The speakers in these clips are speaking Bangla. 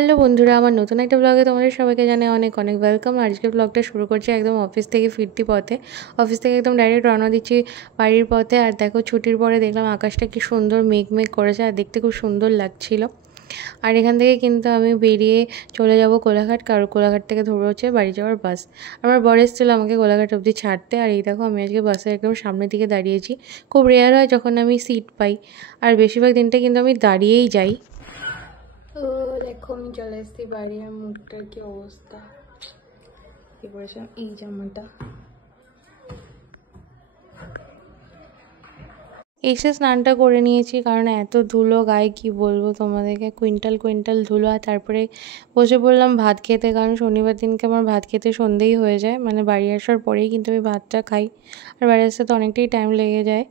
হ্যালো বন্ধুরা, আমার নতুন একটা ব্লগে তোমাদের সবাইকে জানাই অনেক অনেক ওয়েলকাম। আজকের ব্লগটা শুরু করছি একদম অফিস থেকে ফিরতি পথে। অফিস থেকে একদম ডাইরেক্ট রওনা দিচ্ছি বাড়ির পথে। আর দেখো, ছুটির পরে দেখলাম আকাশটা কি সুন্দর মেঘ মেঘ করেছে আর দেখতে খুব সুন্দর লাগছিল। আর এখান থেকে কিন্তু আমি বেরিয়ে চলে যাব কোলাঘাট, কারণ কোলাঘাট থেকে ধরবো হচ্ছে বাড়ি যাওয়ার বাস। আমার বর এসেছিলো আমাকে কোলাঘাট অবধি ছাড়তে। আর এই দেখো, আমি আজকে বাসের একদম সামনের দিকে দাঁড়িয়েছি। খুব রেয়ার হয় যখন আমি সিট পাই, আর বেশিরভাগ দিনটা কিন্তু আমি দাঁড়িয়েই যাই। তো দেখো, আমি চলে এসেছি বাড়ি। আর মুখটার কি অবস্থা, কি করেছিলাম এই জামাটা। এসে স্নানটা করে নিয়েছি, কারণ এত ধুলো গায়ে কি বলবো তোমাদেরকে, কুইন্টাল কুইন্টাল ধুলো। আর তারপরে বসে পড়লাম ভাত খেতে, কারণ শনিবার দিনকে আমার ভাত খেতে সন্ধেই হয়ে যায়, মানে বাড়ি আসার পরেই কিন্তু আমি ভাতটা খাই। আর বাড়ি আসতে তো অনেকটাই টাইম লেগে যায়।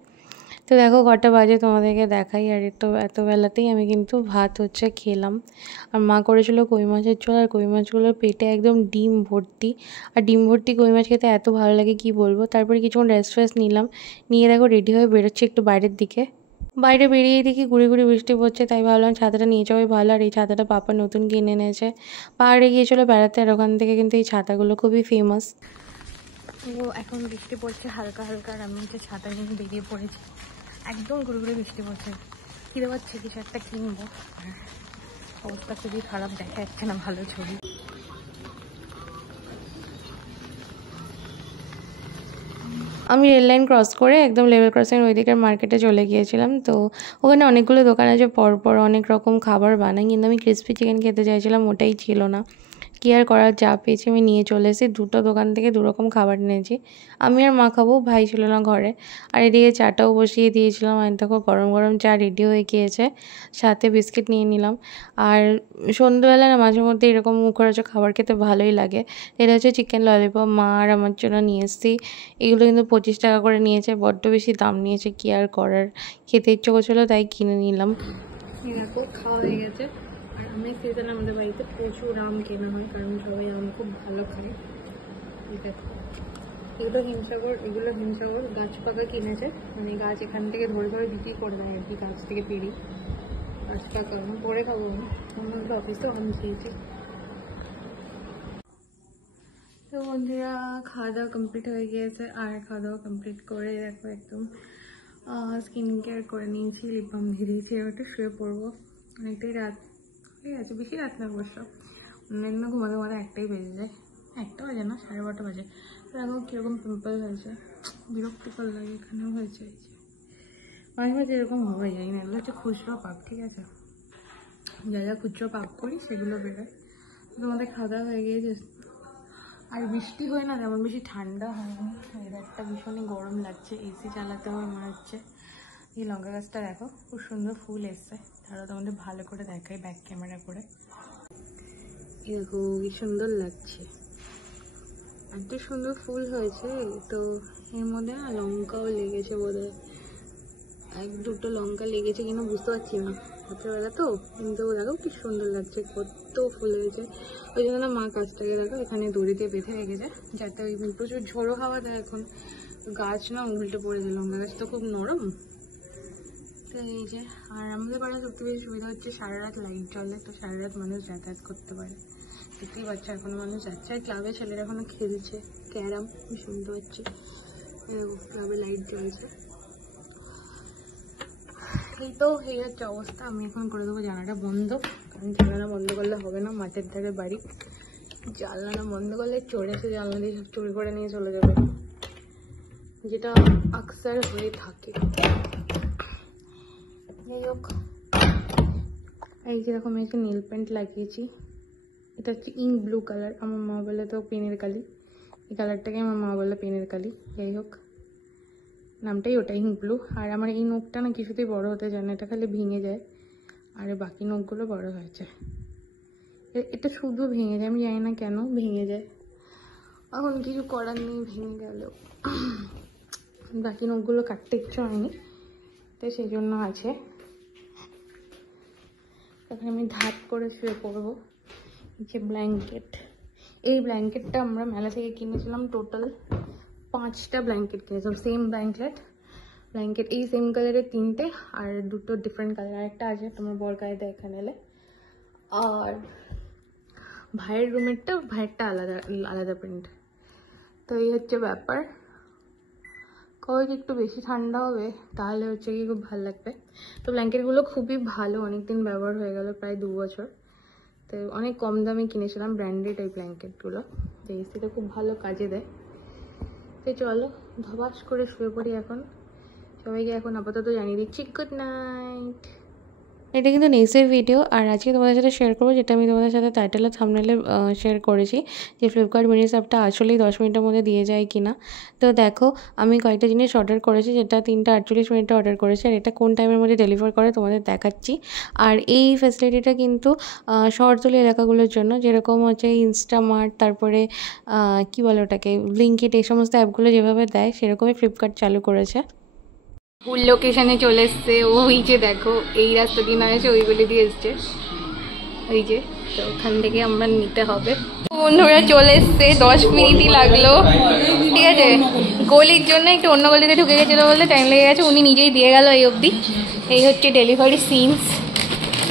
তো দেখো কটা বাজে তোমাদেরকে দেখাই। আর এত বেলাতেই আমি কিন্তু ভাত খেলাম। আর মা করেছিল কই মাছের ঝোল, আর কই মাছগুলোর পেটে একদম ডিম ভর্তি। আর ডিম ভর্তি কই মাছ খেতে এত ভালো লাগে কি বলবো। তারপরে কিছুক্ষণ রেস্ট ফেস্ট নিলাম, নিয়ে দেখো রেডি হয়ে বেরোচ্ছি একটু বাইরের দিকে। বাইরে বেরিয়ে দেখি গুড়ি গুড়ি বৃষ্টি পড়ছে, তাই ভাবলাম ছাতাটা নিয়ে যাওয়াই ভালো। আর এই ছাতাটা পাপা নতুন কিনে এনেছে, পাহাড়ে গিয়েছিলো বেড়াতে। আর ওখান থেকে কিন্তু এই ছাতাগুলো খুবই ফেমাস। তো এখন বৃষ্টি পড়ছে হালকা হালকা, আর আমি ছাতা নিয়ে বেরিয়ে পড়েছি। একদম ঘুরে ঘুরে বৃষ্টি পড়ছে, খিদে পাচ্ছে, কিছু একটা কিনবো। অবস্থা খুবই খারাপ, দেখা যাচ্ছে না ভালো ছবি। আমি রেল লাইন ক্রস করে একদম লেভেল ক্রসিং ওই দিকের মার্কেটে চলে গিয়েছিলাম। তো ওখানে অনেকগুলো দোকান আছে, পরপর অনেক রকম খাবার বানাই, কিন্তু আমি ক্রিসপি চিকেন খেতে চাইছিলাম, ওটাই ছিল না। কি আর করার, যা পেয়েছি আমি নিয়ে চলে এসেছি। দুটো দোকান থেকে দুরকম খাবার নিয়েছি। আমি আর মা খাবো, ভাই ছিল না ঘরে। আর এদিকে চাটাও বসিয়ে দিয়েছিলাম। আর দেখো গরম গরম চা রেডি হয়ে গিয়েছে, সাথে বিস্কিট নিয়ে নিলাম। আর সন্ধ্যেবেলা না মাঝে মধ্যে এরকম মুখরোচক খাবার খেতে ভালোই লাগে। এটা হচ্ছে চিকেন ললিপপ, মা আর আমার জন্য নিয়ে এসেছি। এগুলো কিন্তু 25 টাকা করে নিয়েছে, বড্ড বেশি দাম নিয়েছে, কি আর করার। খেতে ইচ্ছে করছিলো তাই কিনে নিলাম। দেখো খাওয়া হয়ে গেছে। আর আমি সিজনে আমাদের বাড়িতে প্রচুর আম কেনা হয়, কারণ সবাই আম খুব ভালো খায়। দেখো এগুলো হিমসাগর গাছ পাকা কিনেছে, মানে গাছ এখান থেকে ধরে ধরে বিক্রি করে দেয় আর কি, গাছ থেকে পেরি গাছ পাকা আম পরে খাবো। আমি আমাদের অফিসেও আম খেয়েছি। তো বন্ধুরা, খাওয়া দাওয়া কমপ্লিট হয়ে গিয়েছে। আর খাওয়া দাওয়া কমপ্লিট করে দেখো একদম স্কিন কেয়ার করে নিয়েছি, লিপ বাম দিয়ে দিয়েছি। এবার একটু শুয়ে পড়বো, অনেকটাই রাত হয়ে গেছে, বেশি রাত না অবশ্য। অন্যান্য ঘুমাতে ঘুমাতে একটাই বেজে যায়, একটা বাজে না 12:30 বাজে। তো দেখো কীরকম পিম্পল হয়েছে, বিরক্তিকর লাগে। এখানেও হয়েছে, মাঝে মাঝে এরকম হয়ে যায় না। এগুলো হচ্ছে খুচরো পাপ, ঠিক আছে, যা যা খুচরো পাপ করি সেগুলো বেরোয়। তোমাদের খাওয়া দাওয়া হয়ে গিয়েছে। আর বৃষ্টি হয় না, তেমন বেশি ঠান্ডা হয়নি। একটা ভীষণই গরম লাগছে, এসি চালাতে হয় মনে হচ্ছে। এই লঙ্কা গাছটা দেখো খুব সুন্দর ফুল এসছে, তারও তোমাদের ভালো করে দেখাই ব্যাক ক্যামেরা করে। দেখো কি সুন্দর লাগছে, এত সুন্দর ফুল হয়েছে। তো এর মধ্যে না লঙ্কাও লেগেছে বোধহয়, এক দুটো লঙ্কা লেগেছে কিনা বুঝতে পারছি না, রাত্রেবেলা তো। কিন্তু দেখো কি সুন্দর লাগছে, কত ফুল হয়েছে। ওই জন্য না মা গাছটাকে দেখো এখানে দড়ি দিয়ে বেঁধে রেখেছে, যাতে ওই প্রচুর ঝোড়ো হাওয়া দেয় এখন, গাছ না উল্টে পড়ে যায়। লঙ্কা গাছ তো খুব নরম। তো এই যে, আর আমাদের পাড়ায় সবথেকে বেশি সুবিধা হচ্ছে সারা রাত লাইট জ্বলে, তো সারা রাত মানুষ যাতায়াত করতে পারে। দেখতেই পাচ্ছে এখনো মানুষ যাচ্ছে, আর ক্লাবে ছেলেরা এখনো খেলছে ক্যারাম, আমি শুনতে পাচ্ছি ক্লাবে লাইট জ্বলছে। এই তো এই হচ্ছে অবস্থা। আমি এখন করে দেবো জানালাটা বন্ধ, কারণ জানালা বন্ধ করলে হবে না, মাঠের ধারে বাড়ি। জানলাটা বন্ধ করলে চোরে এসে জানলা দিয়ে সব চুরি করে নিয়ে চলে যাবে, যেটা আকসার হয়ে থাকে। যাই হোক, এই যেরকম একটা নীল পেন্ট লাগিয়েছি, এটা হচ্ছে ইঙ্ক ব্লু কালার। আমার মা বলে তো পেনের কালি, এই কালারটাকে আমার মা বলে পেনের কালি। যাই হোক, নামটাই ওটা, ইঙ্ক ব্লু। আর আমার এই নখটা না কিছুতেই বড় হতে যায় না, এটা খালি ভেঙে যায়। আর বাকি নখগুলো বড় হয়েছে, এটা শুধু ভেঙে যায়, আমি জানি না কেন ভেঙে যায়। এখন কিছু করার নেই, ভেঙে গেল। বাকি নখগুলো কাটতে ইচ্ছে হয়নি, তো সেই জন্য আছে। তখন আমি ধাপ করে শুয়ে পড়বো। যে ব্ল্যাঙ্কেট, এই ব্ল্যাঙ্কেটটা আমরা মেলা থেকে কিনেছিলাম, টোটাল 5টা ব্ল্যাঙ্কেট কিনেছিলাম। সেম ব্ল্যাঙ্কেট এই সেম কালারের 3টে, আর দুটো ডিফারেন্ট কালার, একটা আছে তোমার বর গায়ে দেয় এখানে এলে। আর ভাইয়েরটা আলাদা আলাদা প্রিন্ট। তো এই হচ্ছে ব্যাপার। কবে একটু বেশি ঠান্ডা হবে তাহলে হচ্ছে কি খুব ভালো লাগবে। তো ব্ল্যাঙ্কেটগুলো খুবই ভালো, অনেকদিন ব্যবহার হয়ে গেল, প্রায় 2 বছর। তো অনেক কম দামে কিনেছিলাম ব্র্যান্ডেড এই ব্ল্যাঙ্কেটগুলো। তো এসিতে খুব ভালো কাজে দেয়। তো চলো ধবাস করে শুয়ে পড়ি এখন। সবাইকে এখন আপাতত জানিয়ে দিচ্ছি গুড নাইট। এটা কিন্তু নেক্সটের ভিডিও, আর আজকে তোমাদের সাথে শেয়ার করবো যেটা আমি তোমাদের সাথে টাইটেলে থাম্বনেইলে শেয়ার করেছি, যে ফ্লিপকার্ট মিনিটস অ্যাপটা আসলেই 10 মিনিটের মধ্যে দিয়ে যায় কিনা। তো দেখো আমি কয়েকটা জিনিস অর্ডার করেছি, যেটা 3টা 48 মিনিটে অর্ডার করেছি, আর এটা কোন টাইমের মধ্যে ডেলিভার করে তোমাদের দেখাচ্ছি। আর এই ফ্যাসিলিটিটা কিন্তু শহরতলি এলাকাগুলোর জন্য, যেরকম হচ্ছে ইনস্টামার্ট, তারপরে কী বলে ওটাকে, ব্লিঙ্কিট, এই সমস্ত অ্যাপগুলো যেভাবে দেয় সেরকমই ফ্লিপকার্ট চালু করেছে। ভুল লোকেশনে চলে এসছে, ওই যে দেখো এই রাস্তা দিয়ে না এসে ওইগুলি দিয়ে এসছে, ওই যে। তো ওখান থেকে আমরা নিতে হবে। বন্ধুরা চলে এসছে, 10 মিনিটই লাগলো, ঠিক আছে। গলির জন্য একটু অন্য গলিতে ঢুকে গেছিলো বলে টাইম লেগে গেছে, উনি নিজেই দিয়ে গেল এই অবধি। এই হচ্ছে ডেলিভারি সিনস,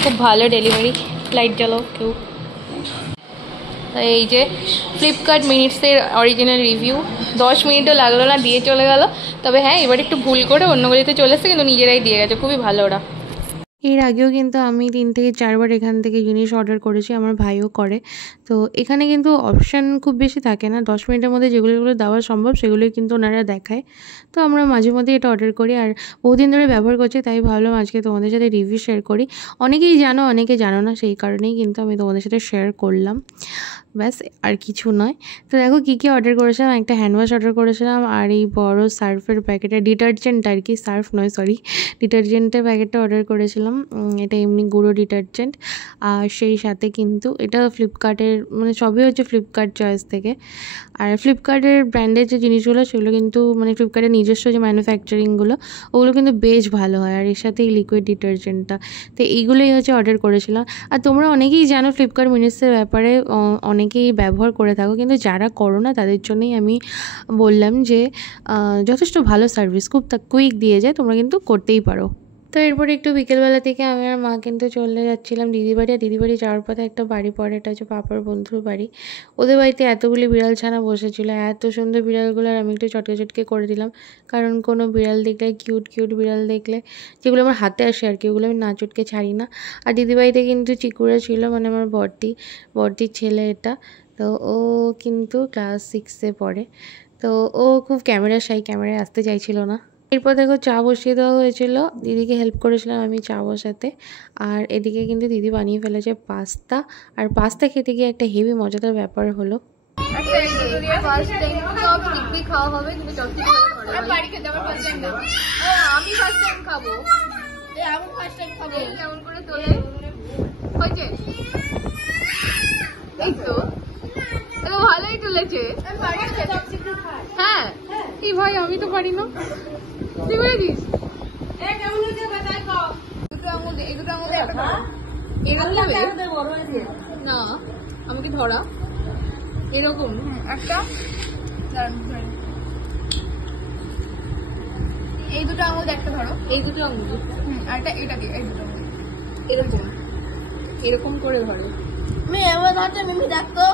খুব ভালো ডেলিভারি। লাইট জ্বালো কেউ। এই যে ফ্লিপকার্ট মিনিটসের অরিজিনাল রিভিউ, 10 মিনিটও লাগলো না, দিয়ে চলে গেল। তবে হ্যাঁ, এবার একটু ভুল করে অন্য গলিতে চলে এসছে, কিন্তু নিজেরাই দিয়ে গেছে, খুবই ভালো ওরা। এর আগেও কিন্তু আমি 3 থেকে 4 বার এখান থেকে জিনিস অর্ডার করেছি, আমার ভাইও করে। তো এখানে কিন্তু অপশান খুব বেশি থাকে না, 10 মিনিটের মধ্যে যেগুলো দেওয়া সম্ভব সেগুলোই কিন্তু ওনারা দেখায়। তো আমরা মাঝে মধ্যে এটা অর্ডার করি, আর বহুদিন ধরে ব্যবহার করছি, তাই ভাবলাম আজকে তোমাদের সাথে রিভিউ শেয়ার করি। অনেকেই জানো, অনেকে জানো না, সেই কারণেই কিন্তু আমি তোমাদের সাথে শেয়ার করলাম, ব্যাস আর কিছু নয়। তো দেখো কী কী অর্ডার করেছিলাম, একটা হ্যান্ড ওয়াশ অর্ডার করেছিলাম, আর এই বড় সার্ফের প্যাকেটটা, ডিটারজেন্ট আর কি, সার্ফ নয় সরি, ডিটারজেন্টের প্যাকেটটা অর্ডার করেছিলাম। এটা এমনি গুঁড়ো ডিটারজেন্ট। আর সেই সাথে কিন্তু এটা ফ্লিপকার্টের, মানে সবই হচ্ছে ফ্লিপকার্ট চয়েস থেকে। আর ফ্লিপকার্টের ব্র্যান্ডের যে জিনিসগুলো সেগুলো কিন্তু, মানে ফ্লিপকার্টের নিজস্ব যে ম্যানুফ্যাকচারিংগুলো, ওগুলো কিন্তু বেশ ভালো হয়। আর এর সাথে এই লিকুইড ডিটারজেন্টটা, তো এইগুলোই হচ্ছে অর্ডার করেছিলাম। আর তোমরা অনেকেই জানো ফ্লিপকার্ট মিনিটসের ব্যাপারে, অনেকেই ব্যবহার করে থাকো, কিন্তু যারা করো না তাদের জন্যই আমি বললাম যে যথেষ্ট ভালো সার্ভিস, খুব কুইক দিয়ে যায়, তোমরা কিন্তু করতেই পারো। তো এরপরে একটু বিকেলবেলা থেকে আমি আর মা কিন্তু চলে যাচ্ছিলাম দিদির বাড়ি। আর দিদির বাড়ি যাওয়ার পথে একটা বাড়ি পড়ে, এটা হচ্ছে পাপার বন্ধুর বাড়ি। ওদের বাড়িতে এতগুলি বিড়াল ছানা বসেছিল, এত সুন্দর বিড়ালগুলো, আর আমি একটু চটকে চটকে করে দিলাম, কারণ কোনো বিড়াল দেখলে, কিউট কিউট বিড়াল দেখলে, যেগুলো আমার হাতে আসে আর কি, ওগুলো আমি না চটকে ছাড়ি না। আর দিদির বাড়িতে কিন্তু চিকুরা ছিল, মানে আমার বড়দির ছেলে এটা। তো ও কিন্তু ক্লাস 6-এ পড়ে। তো ও খুব ক্যামেরা শাই, ক্যামেরায় আসতে চাইছিল না। এরপর দেখো চা বসিয়ে দেওয়া হয়েছিল, দিদিকে হেল্প করেছিলাম আমি চা বসাতে। আর এদিকে কিন্তু দিদি বানিয়ে ফেলেছে পাস্তা, আর পাস্তা খেতে গিয়ে একটা হেভি মজাদার ব্যাপার হলো। খাওয়া হবে, তুমি আমি ফার্স্ট টাইম খাবো, কেমন করে তোলে হয়েছে, এই তো ভালোই তুলেছে। হ্যাঁ কি ভাই, আমি তো পারি না, তুই বলেছিস। না আমাকে ধরা এরকম একটা, এই দুটো আঙুল একটা ধরো, এই দুটো আঙুল, আর এটাকে এই দুটো এরকম এরকম করে ধরো। আমি এবার ধরতে মিমি দেখতো,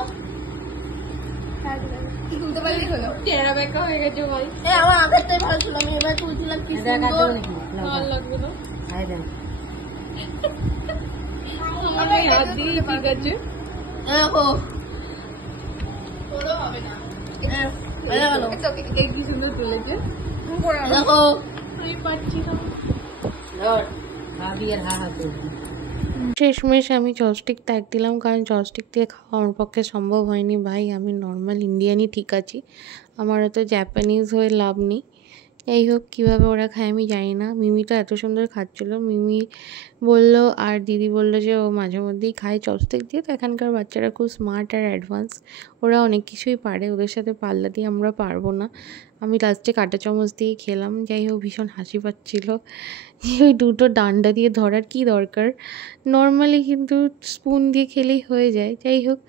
তুলতে পারলেই হলো। চেহারা বেঁকা হয়ে গেছে ভাই। আমার আগেরটাই ভালো ছিল, আমি এবার তুলছিলাম, কি সুন্দর, ভালো লাগবে না। আমি হাত দিয়ে ঠিক আছে, দেখো হবে না, কি সুন্দর তুলেছে, দেখো আমি পাচ্ছি না। শেষমেশ আমি চপস্টিক ত্যাগ দিলাম, কারণ চপস্টিক দিয়ে খাওয়া আমার পক্ষে সম্ভব হয়নি ভাই। আমি নর্মাল ইন্ডিয়ানই ঠিক আছি, আমার তো জাপানিজ হয়ে লাভ নেই। যাই হোক, কীভাবে ওরা খায় আমি জানি না। মিমি তো এত সুন্দর খাচ্ছিলো, মিমি বলল আর দিদি বললো যে ও মাঝে মধ্যেই খায় চপস্টিক দিয়ে। তো এখানকার বাচ্চারা খুব স্মার্ট আর অ্যাডভান্স, ওরা অনেক কিছুই পারে, ওদের সাথে পাল্লা দিয়ে আমরা পারবো না। আমি লাস্টে কাঁটা চামচ দিয়ে খেলাম। যাই হোক, ভীষণ হাসি পাচ্ছিল যে ওই দুটো ডান্ডা দিয়ে ধরার কী দরকার, নর্মালি কিন্তু স্পুন দিয়ে খেলেই হয়ে যায়। যাই হোক,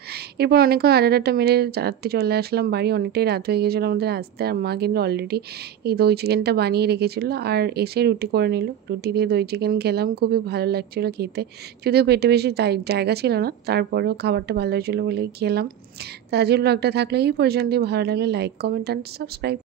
এরপর অনেকক্ষণ আড্ডা মেরে রাত্রে চলে আসলাম বাড়ি। অনেকটাই রাত হয়ে গেছিলো আমাদের আসতে, আর মা কিন্তু অলরেডি এই দই চিকেনটা বানিয়ে রেখেছিলো আর এসে রুটি করে নিল। রুটি দিয়ে দই চিকেন খেলাম, খুবই ভালো লাগছিলো খেতে। যদিও পেটে বেশি জায়গা ছিল না, তারপরেও খাবারটা ভালো হয়েছিলো বলেই খেলাম। তো আজকের ব্লগটা থাকলে এই পর্যন্তই। ভালো লাগলে লাইক, কমেন্ট অ্যান্ড সাবস্ক্রাইব।